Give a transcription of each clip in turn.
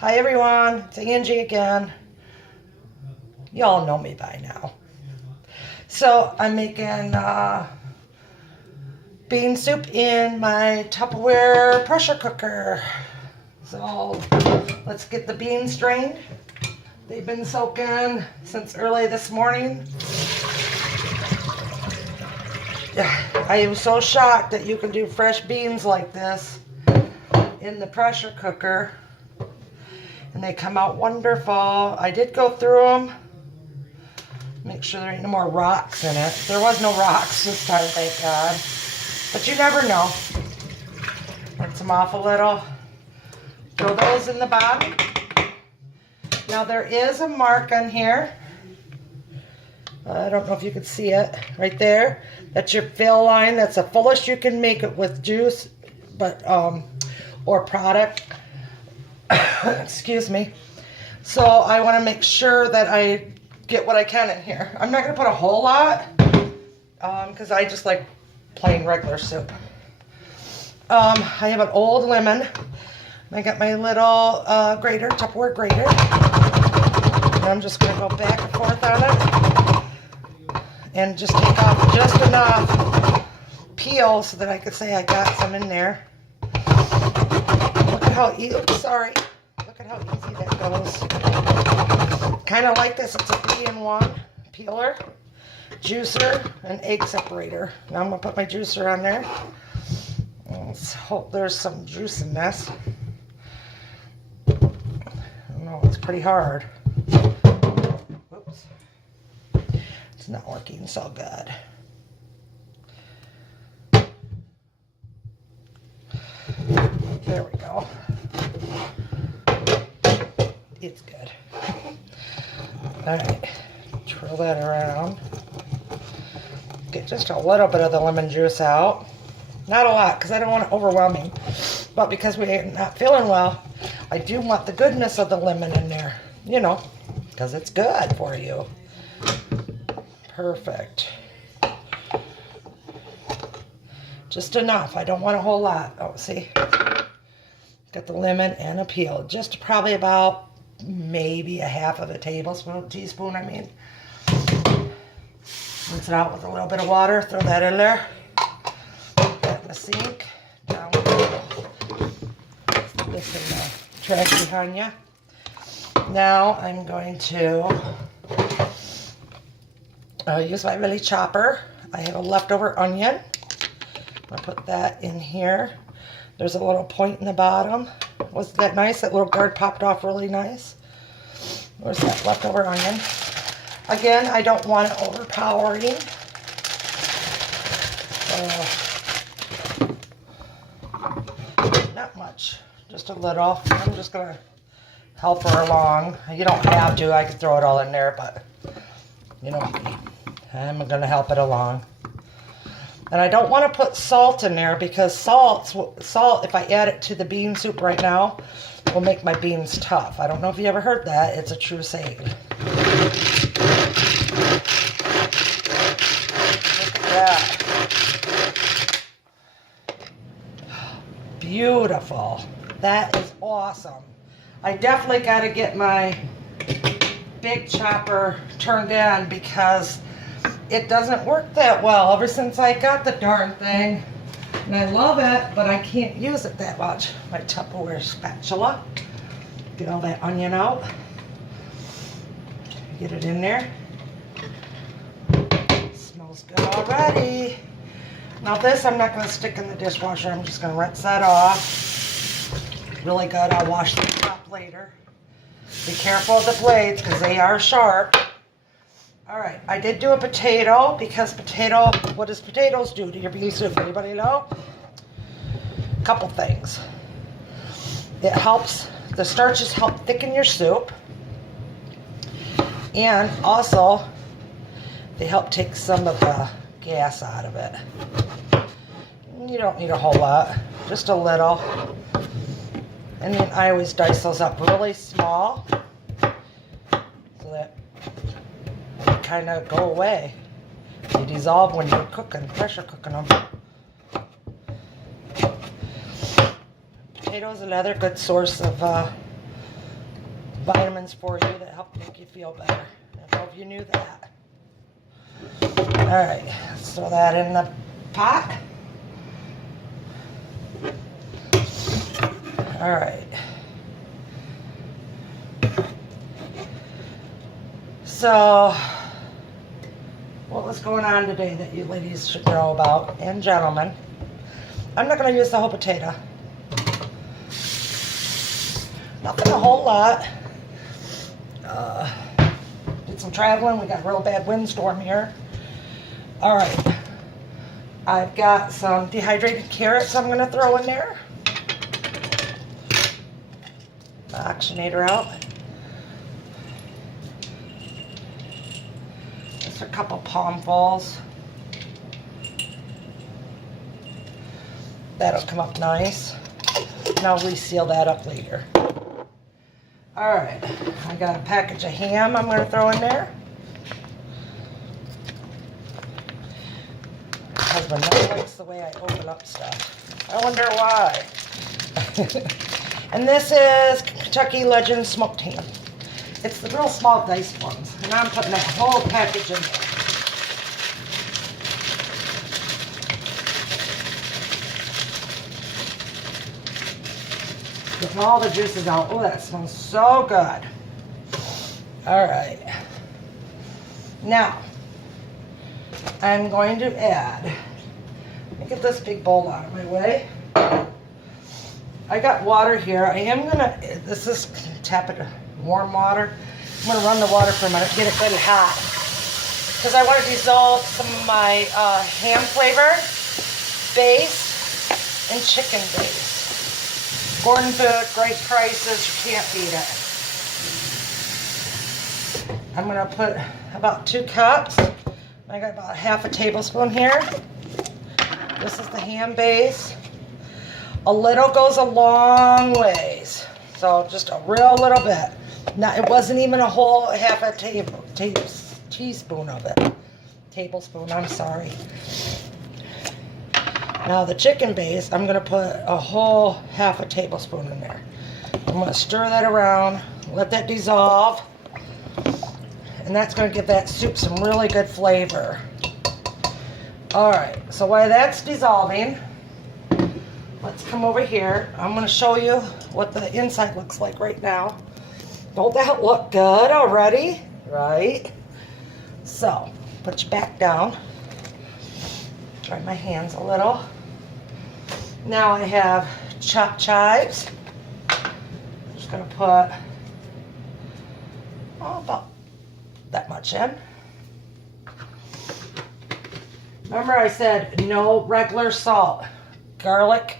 Hi everyone, it's Angie again. Y'all know me by now. So I'm making bean soup in my Tupperware pressure cooker. So let's get the beans drained. They've been soaking since early this morning. I am so shocked that you can do fresh beans like this in the pressure cooker. And they come out wonderful. I did go through them. Make sure there ain't no more rocks in it. There was no rocks this time, thank God. But you never know. Rinse them off a little. Throw those in the bottom. Now there is a mark on here. I don't know if you can see it right there. That's your fill line. That's the fullest you can make it with juice, but or product. Excuse me. So I want to make sure that I get what I can in here. I'm not going to put a whole lot because I just like plain regular soup. I have an old lemon. I got my little grater, Tupperware grater. And I'm just going to go back and forth on it and just take off just enough peel so that I could say I got some in there. Look at how easy, sorry. Look at how easy that goes. Kind of like this, it's a 3-in-1 peeler, juicer, and egg separator. Now I'm going to put my juicer on there. Let's hope there's some juice in this. I don't know, it's pretty hard. Whoops. It's not working so good. There we go. It's good. Alright, twirl that around. Get just a little bit of the lemon juice out. Not a lot, because I don't want it overwhelming. But because we're not feeling well, I do want the goodness of the lemon in there. You know, because it's good for you. Perfect. Just enough. I don't want a whole lot. Oh, see? Got the lemon and a peel. Just probably about maybe a half of a teaspoon, I mean. Rinse it out with a little bit of water. Throw that in there. Put that in the sink. Down this in the trash behind you. Now I'm going to use my mini chopper. I have a leftover onion. I'll put that in here. There's a little point in the bottom. Wasn't that nice? That little guard popped off really nice. Where's that leftover onion? Again, I don't want it overpowering. Not much, just a little. I'm just gonna help her along. You don't have to, I could throw it all in there, but you know me. I'm gonna help it along. And I don't want to put salt in there because salt, if I add it to the bean soup right now, will make my beans tough. I don't know if you ever heard that. It's a true saying. Look at that. Beautiful. That is awesome. I definitely got to get my big chopper turned in because it doesn't work that well ever since I got the darn thing. And I love it, but I can't use it that much. My Tupperware spatula. Get all that onion out. Get it in there. Smells good already. Now this I'm not going to stick in the dishwasher. I'm just going to rinse that off. Really good. I'll wash the top later. Be careful of the blades because they are sharp. Alright, I did do a potato because what does potatoes do to your bean soup? Anybody know? A couple things. It helps, the starches help thicken your soup. And also, they help take some of the gas out of it. You don't need a whole lot, just a little. And then I always dice those up really small so that kind of go away. They dissolve when you're cooking, pressure cooking them. Potatoes, another good source of vitamins for you that help make you feel better. I don't know if you knew that. All right, let's throw that in the pot. All right. So, what was going on today that you ladies should know about, and gentlemen? I'm not going to use the whole potato. Nothing a whole lot. Did some traveling. We got a real bad windstorm here. All right. I've got some dehydrated carrots I'm going to throw in there. The oxygenator out. Just a couple palmfuls. That'll come up nice. And I'll reseal that up later. All right, I got a package of ham I'm going to throw in there. My husband never likes the way I open up stuff. I wonder why. And this is Kentucky Legend smoked ham. It's the real small diced ones. And I'm putting that whole package in there. Getting all the juices out. Oh, that smells so good. All right. Now, I'm going to add, let me get this big bowl out of my way. I got water here. I am gonna, this is tepid warm water. I'm gonna run the water for a minute, get it good and hot. Because I want to dissolve some of my ham flavor base and chicken base. Gordon Food, great prices, you can't beat it. I'm gonna put about 2 cups. I got about half a tablespoon here. This is the ham base. A little goes a long ways. So just a real little bit. Now, it wasn't even a whole half a teaspoon of it. Tablespoon, I'm sorry. Now the chicken base, I'm gonna put a whole half a tablespoon in there. I'm gonna stir that around, let that dissolve. And that's gonna give that soup some really good flavor. All right, so while that's dissolving, let's come over here. I'm gonna show you what the inside looks like right now. Don't that look good already? Right? So, put your back down. Dry my hands a little. Now I have chopped chives. I'm just gonna put about that much in. Remember I said no regular salt. Garlic,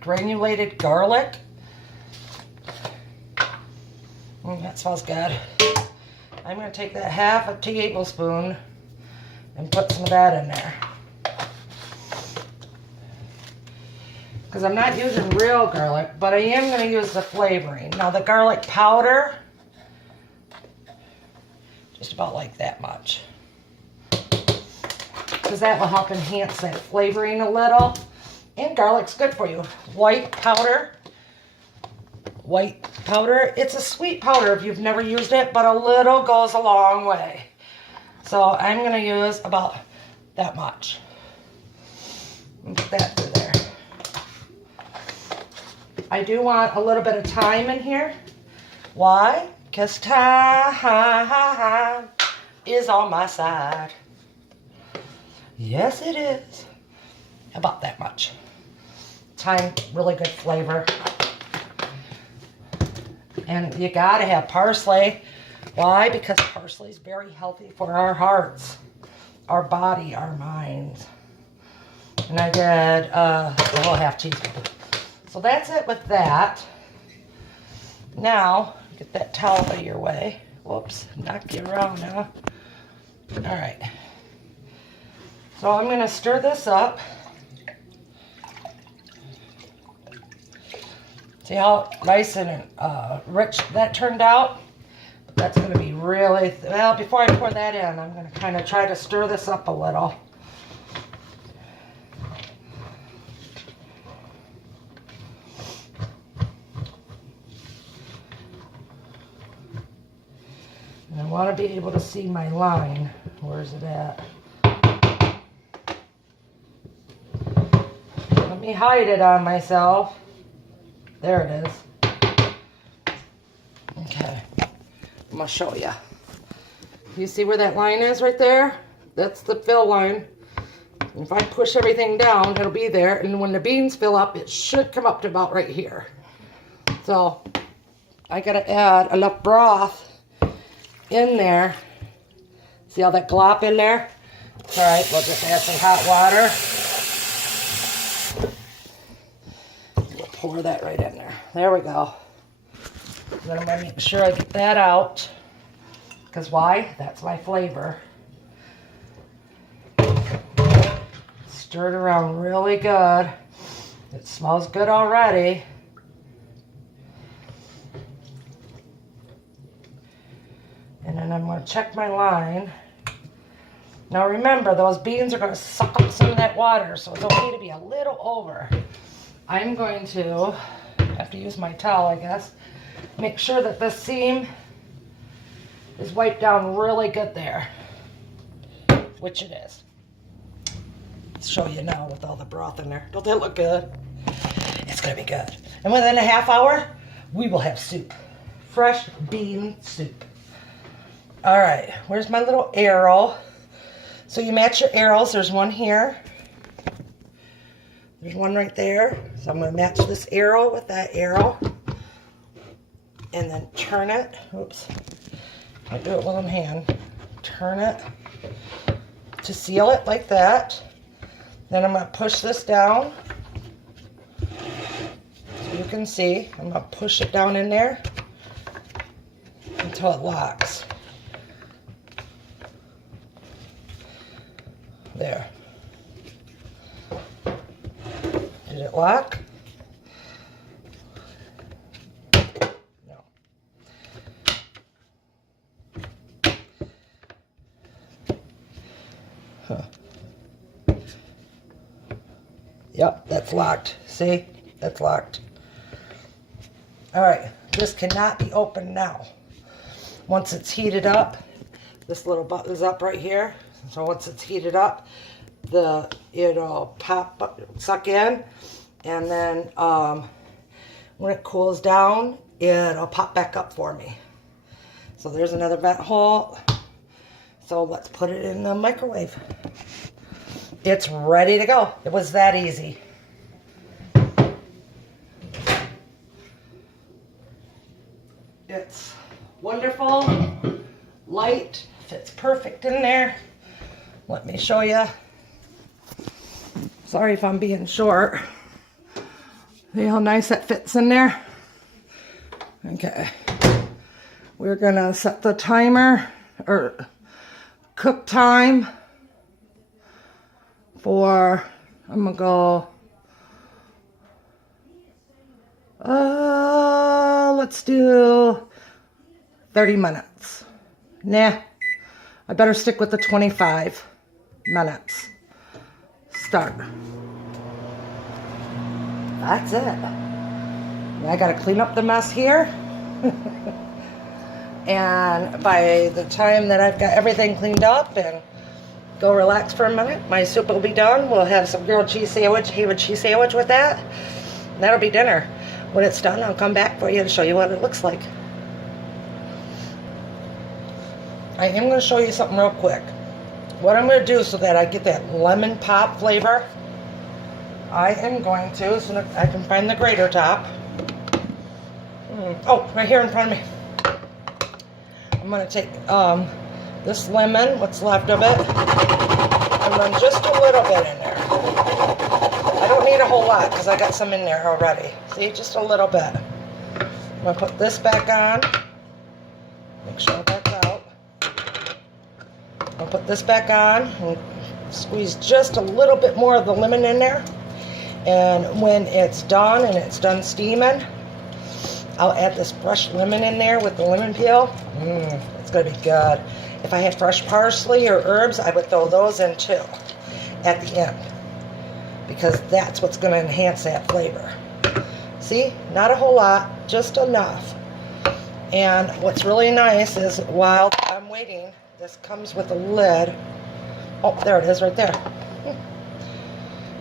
granulated garlic. That smells good. I'm going to take that half a tablespoon and put some of that in there. Because I'm not using real garlic, but I am going to use the flavoring. Now the garlic powder, just about like that much. Because that will help enhance that flavoring a little. And garlic's good for you. White powder, it's a sweet powder if you've never used it, but a little goes a long way. So I'm going to use about that much. Put that through there. I do want a little bit of thyme in here. Why? Because thyme is on my side. Yes, it is. About that much. Thyme, really good flavor. And you gotta have parsley. Why? Because parsley is very healthy for our hearts, our body, our minds. And I did a whole half teaspoon. So that's it with that. Now, get that towel out of your way. Whoops, knock you around now. All right. So I'm gonna stir this up. See how nice and rich that turned out? But that's going to be really, well, before I pour that in, I'm going to kind of try to stir this up a little. want to be able to see my line. Where's it at? Let me hide it on myself. There it is. Okay, I'm gonna show you. You see where that line is right there? That's the fill line. If I push everything down, it'll be there. And when the beans fill up, it should come up to about right here. So I gotta add enough broth in there. See all that glop in there? All right, we'll just add some hot water. We'll pour that right in there. There we go. Then I'm gonna make sure I get that out. Because why? That's my flavor. Stir it around really good. It smells good already. And then I'm going to check my line. Now remember, those beans are going to suck up some of that water, so it's okay to be a little over. I'm going to have to use my towel, I guess. Make sure that this seam is wiped down really good there, which it is. Let's show you now with all the broth in there. Don't that look good? It's going to be good. And within a half hour, we will have soup. Fresh bean soup. All right, where's my little arrow? So you match your arrows. There's one here. There's one right there. So I'm going to match this arrow with that arrow. And then turn it. Oops. I do it with one hand. Turn it to seal it like that. Then I'm going to push this down. So you can see, I'm going to push it down in there until it locks. There. Did it lock? No. Huh. Yep, that's locked. See? That's locked. All right, this cannot be opened now. Once it's heated up, this little button is up right here. So once it's heated up, it'll pop up, suck in, and then when it cools down, it'll pop back up for me. So there's another vent hole. So let's put it in the microwave. It's ready to go. It was that easy. It's wonderful, light, fits perfect in there. Let me show you. Sorry if I'm being short. See how nice that fits in there? Okay. We're gonna set the timer, or cook time for, I'm gonna go, let's do 30 minutes. Nah, I better stick with the 25 minutes. Start. That's it. I gotta clean up the mess here. And by the time that I've got everything cleaned up and go relax for a minute, my soup will be done. We'll have some grilled cheese sandwich, ham cheese sandwich with that. And that'll be dinner. When it's done, I'll come back for you to show you what it looks like. I am going to show you something real quick. What I'm going to do so that I get that lemon pop flavor, I am going to, so that I can find the grater top. Oh, right here in front of me. I'm going to take this lemon, what's left of it, and run just a little bit in there. I don't need a whole lot because I got some in there already. See, just a little bit. I'm going to put this back on. Make sure that's out. I'll put this back on and squeeze just a little bit more of the lemon in there. And when it's done and it's done steaming, I'll add this fresh lemon in there with the lemon peel. It's going to be good. If I had fresh parsley or herbs, I would throw those in too at the end, because that's what's going to enhance that flavor. See, not a whole lot, just enough. And what's really nice is while I'm waiting, this comes with a lid. Oh, there it is right there.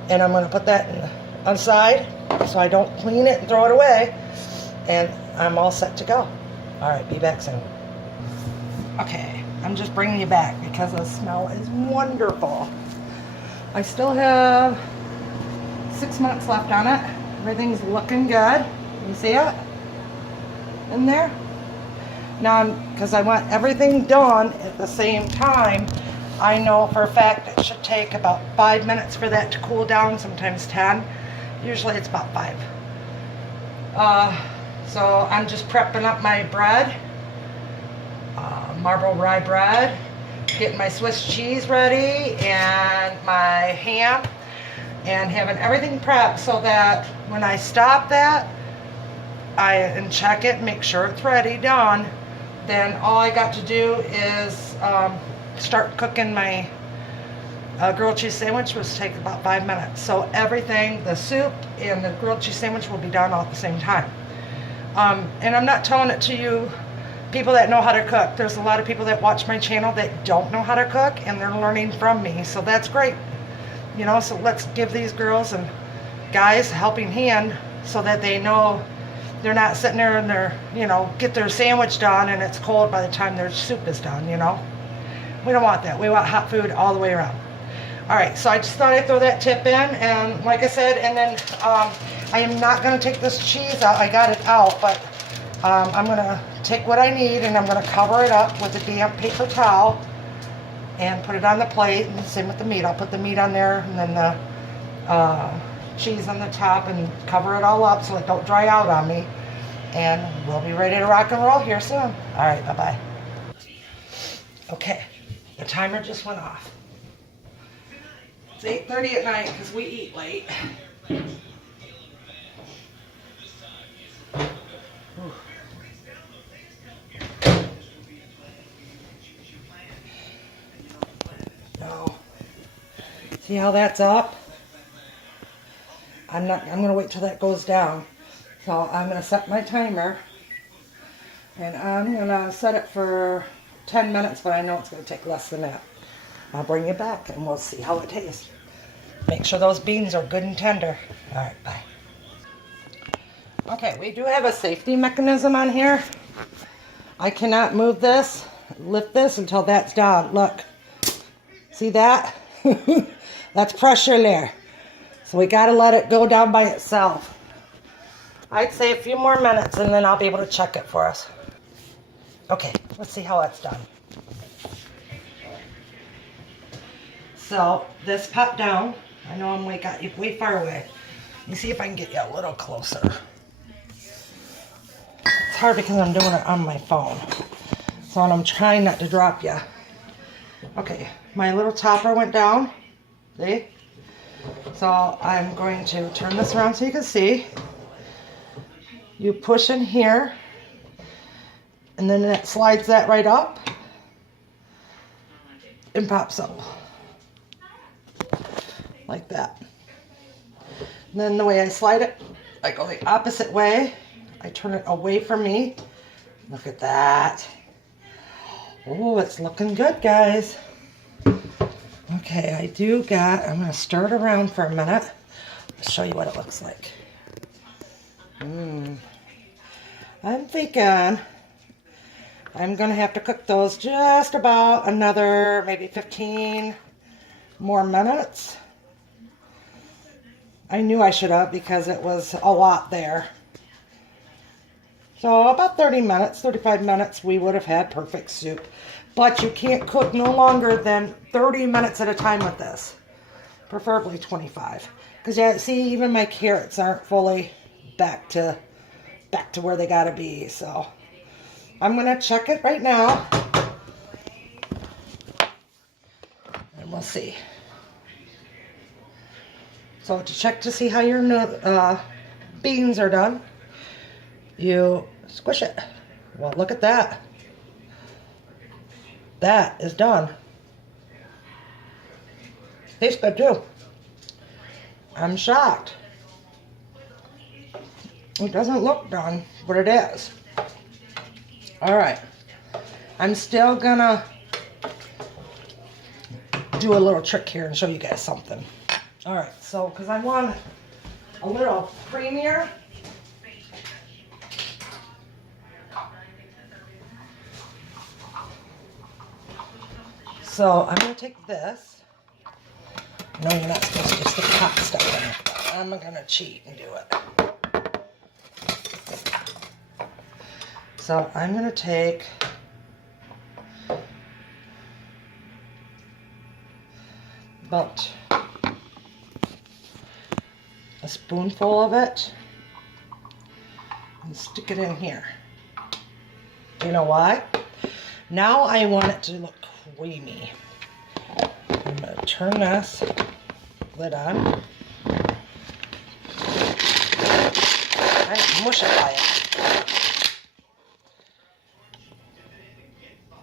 And I'm going to put that on the side so I don't clean it and throw it away. And I'm all set to go. All right, be back soon. Okay, I'm just bringing you back because the smell is wonderful. I still have 6 minutes left on it. Everything's looking good. You see it in there? Now, because I want everything done at the same time, I know for a fact it should take about 5 minutes for that to cool down, sometimes 10. Usually it's about 5. So I'm just prepping up my bread, marble rye bread, getting my Swiss cheese ready and my ham, and having everything prepped so that when I stop that and check it, make sure it's ready, done, then all I got to do is start cooking my grilled cheese sandwich, which take about 5 minutes. So everything, the soup and the grilled cheese sandwich, will be done all at the same time. And I'm not telling it to you people that know how to cook. There's a lot of people that watch my channel that don't know how to cook, and they're learning from me, so that's great. You know, so let's give these girls and guys a helping hand so that they know they're not sitting there and they're, you know, get their sandwich done and it's cold by the time their soup is done, you know. We don't want that. We want hot food all the way around. All right, so I just thought I'd throw that tip in, and like I said, and then I am not going to take this cheese out. I got it out, but I'm going to take what I need and I'm going to cover it up with a damp paper towel and put it on the plate, and same with the meat. I'll put the meat on there and then the cheese on the top and cover it all up so it don't dry out on me. And we'll be ready to rock and roll here soon. All right, bye-bye. Okay, the timer just went off. It's 8:30 at night because we eat late. No. See how that's up? I'm gonna wait till that goes down. So I'm gonna set my timer and I'm gonna set it for 10 minutes, but I know it's gonna take less than that. I'll bring you back and we'll see how it tastes. Make sure those beans are good and tender. All right, bye. Okay, we do have a safety mechanism on here. I cannot move this, lift this until that's down. Look, see that? That's pressure there. So we gotta let it go down by itself. I'd say a few more minutes and then I'll be able to check it for us. Okay, let's see how it's done. So this popped down. I know I'm way far away. Let me see if I can get you a little closer. It's hard because I'm doing it on my phone. So I'm trying not to drop you. Okay, my little topper went down. See? So I'm going to turn this around so you can see. You push in here, and then it slides that right up and pops up like that. And then the way I slide it, I go the opposite way. I turn it away from me. Look at that. Oh, it's looking good, guys. Okay, I'm going to stir it around for a minute. I'll show you what it looks like. I'm thinking I'm going to have to cook those just about another maybe 15 more minutes. I knew I should have because it was a lot there. So about 30 minutes, 35 minutes, we would have had perfect soup. But you can't cook no longer than 30 minutes at a time with this. Preferably 25. Because yeah, see, even my carrots aren't fully back to where they gotta be. So I'm gonna check it right now. And we'll see. So to check to see how your beans are done, you squish it. Well, look at that. That is done. Tastes good too. I'm shocked. It doesn't look done, but it is. All right. I'm still gonna do a little trick here and show you guys something. All right, so because I want a little creamier, so I'm gonna take this. No, you're not supposed to stick hot stuff in it, but I'm gonna cheat and do it. So I'm gonna take about a spoonful of it and stick it in here. You know why? Now I want it to look creamy. I'm going to turn this lid on. I mush it by it.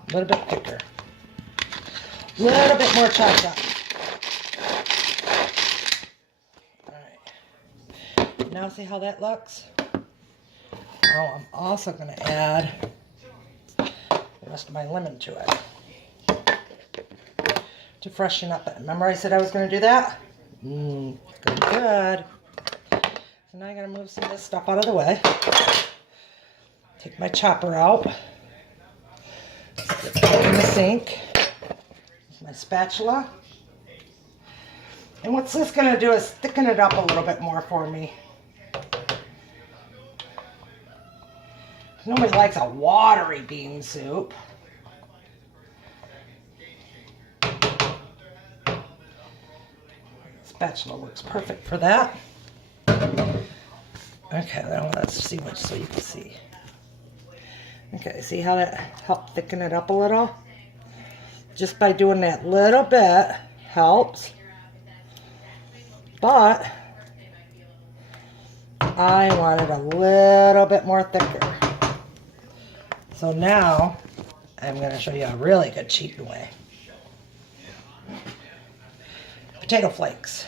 A little bit thicker. A little bit more chopped up. Alright. Now see how that looks? Oh, I'm also going to add the rest of my lemon to it to freshen up it. Remember I said I was going to do that? Good. So now I'm going to move some of this stuff out of the way. Take my chopper out. Stick it back in the sink. With my spatula. And what's this going to do is thicken it up a little bit more for me. Nobody likes a watery bean soup. Spatula works perfect for that. Okay, now let's see which so you can see. Okay, see how that helped thicken it up a little? Just by doing that little bit helps. But I want it a little bit more thicker. So now I'm going to show you a really good cheating way. Potato flakes.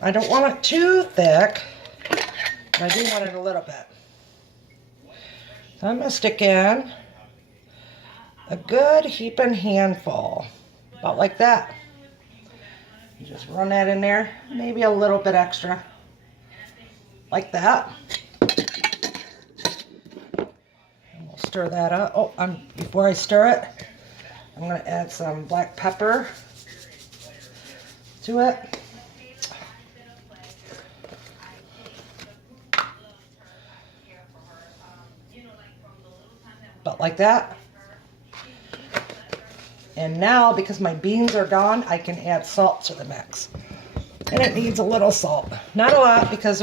I don't want it too thick, but I do want it a little bit. So I'm going to stick in a good heaping handful, about like that. Just run that in there, maybe a little bit extra, like that. And we'll stir that up. Oh, before I stir it, I'm going to add some black pepper to it. About like that. And now, because my beans are gone, I can add salt to the mix. And it needs a little salt. Not a lot, because